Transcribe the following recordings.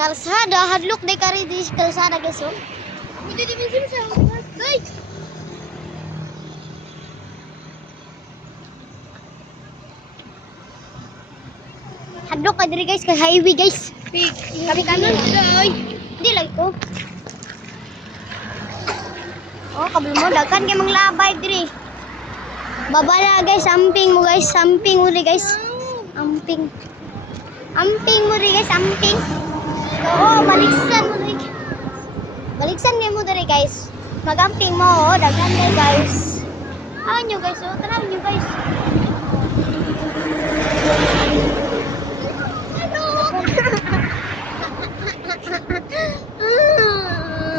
Kalsada, hadlok day kari di kalsada guys oh. Ito di minsan sa guys. Hadlok ka diri guys, kay highway guys. Kami kanan guys. Di lang ito. Oh, kabel mo daghan kay manglabay diri. Baba na guys, samping mo guys, samping mo ri guys. Amping. Amping mo ri guys, amping. Oo, baliksan mo ri. Baliksan mo diri guys. Magamping mo, oh, daghan day guys. Awan nyo guys, oh, tanaw nyo guys.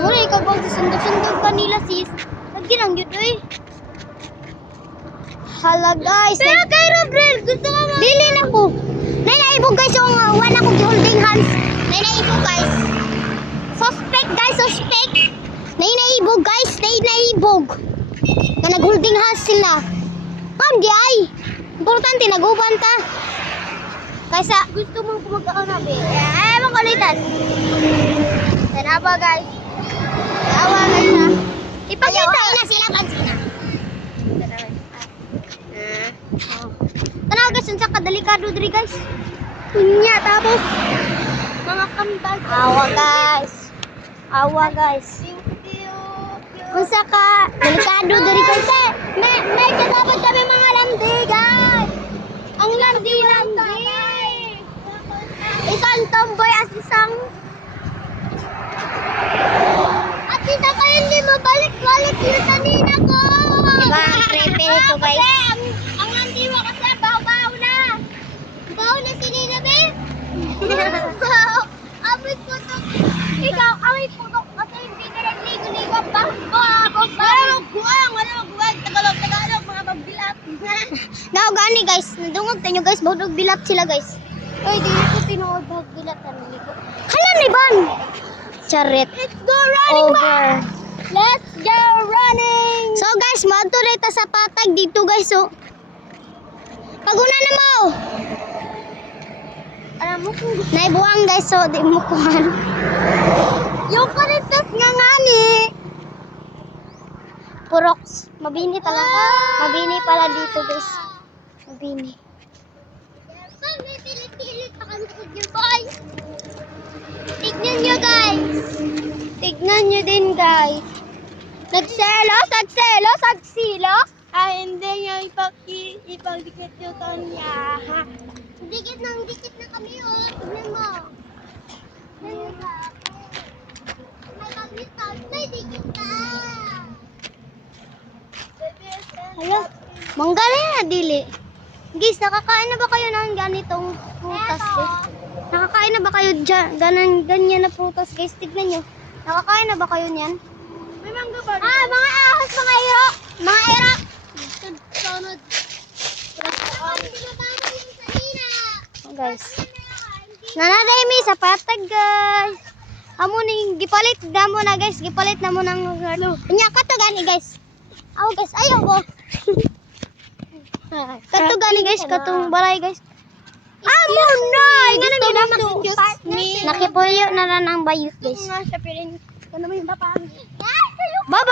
Mura ikaw bang sundog-sundog kanila sis. Lagi lang yun eh. Hala guys. Pero kay Robrel, gusto ka mo. Dili na ko. Nainaibog guys yung one ako holding hands. Nainaibog guys. Suspect guys, suspect. Nainaibog guys, nainaibog. Na nag-holding hands sila. Kam di ay. Importante, nag-uban ta. Kaysa gusto mo kumag-aarap eh. Ay, makulitan. Tanaba guys. Awa guys ha. Ipakita na sila pag sila. Tanaw guys, unsa ka delikado diri guys. Unya tapos mga kambal. Awa guys. Awa guys. Unsa ka delikado diri guys. May kasabot kami mga landi guys. Ang landi. Isang tomboy as isang at isa kayo hindi mabalik-balik yung kanina ko. Diba, prepare ko guys. Ang landiwa kasi baw-baw na. Baw na si Nina, be? Amoy putok. Ikaw, amoy putok kasi hindi ka nagligo-ligo. Wala magbuwag. Tagalog, mga pagbilat. Gani guys, nadungog tayo guys. Baudog bilat sila guys. Ay, di ko tinuod bilat ano ko. Hala ni Ban. Charit. Let's go running over. Let's go running. So guys, madto ta sa patag dito guys oh. Paguna na mo. Alam mo kung naibuang guys so di mo kuhan. Yung karitas nga ngani. Puroks. Mabini talaga. Mabini pala dito guys. Mabini. Tignan nyo guys. Tignan nyo din guys. Nagselos. Ay, hindi nyo ipagdikit yung kanya. Dikit na kami oh. Tignan mo. May dikit na. Hala, manggaling na dili. Guys, nakakain na ba kayo ng ganitong prutas guys? Nakakain na ba kayo dyan? Ganyan na prutas guys. Tignan nyo. Nakakain na ba kayo niyan? May mangga ba? Ah, mga ahas, mga iro. Mga iro. Oh, guys. Nanaday mi sa patag guys. Amo ning gipalit na mo na guys. Gipalit na mo ng nya kato gani guys. Aw guys, ayaw ko. Kato gani guys, katong balay guys. Amo na! Gusto mo mag-Diyos. Nakipuyo na lang ang bayot guys. Baba!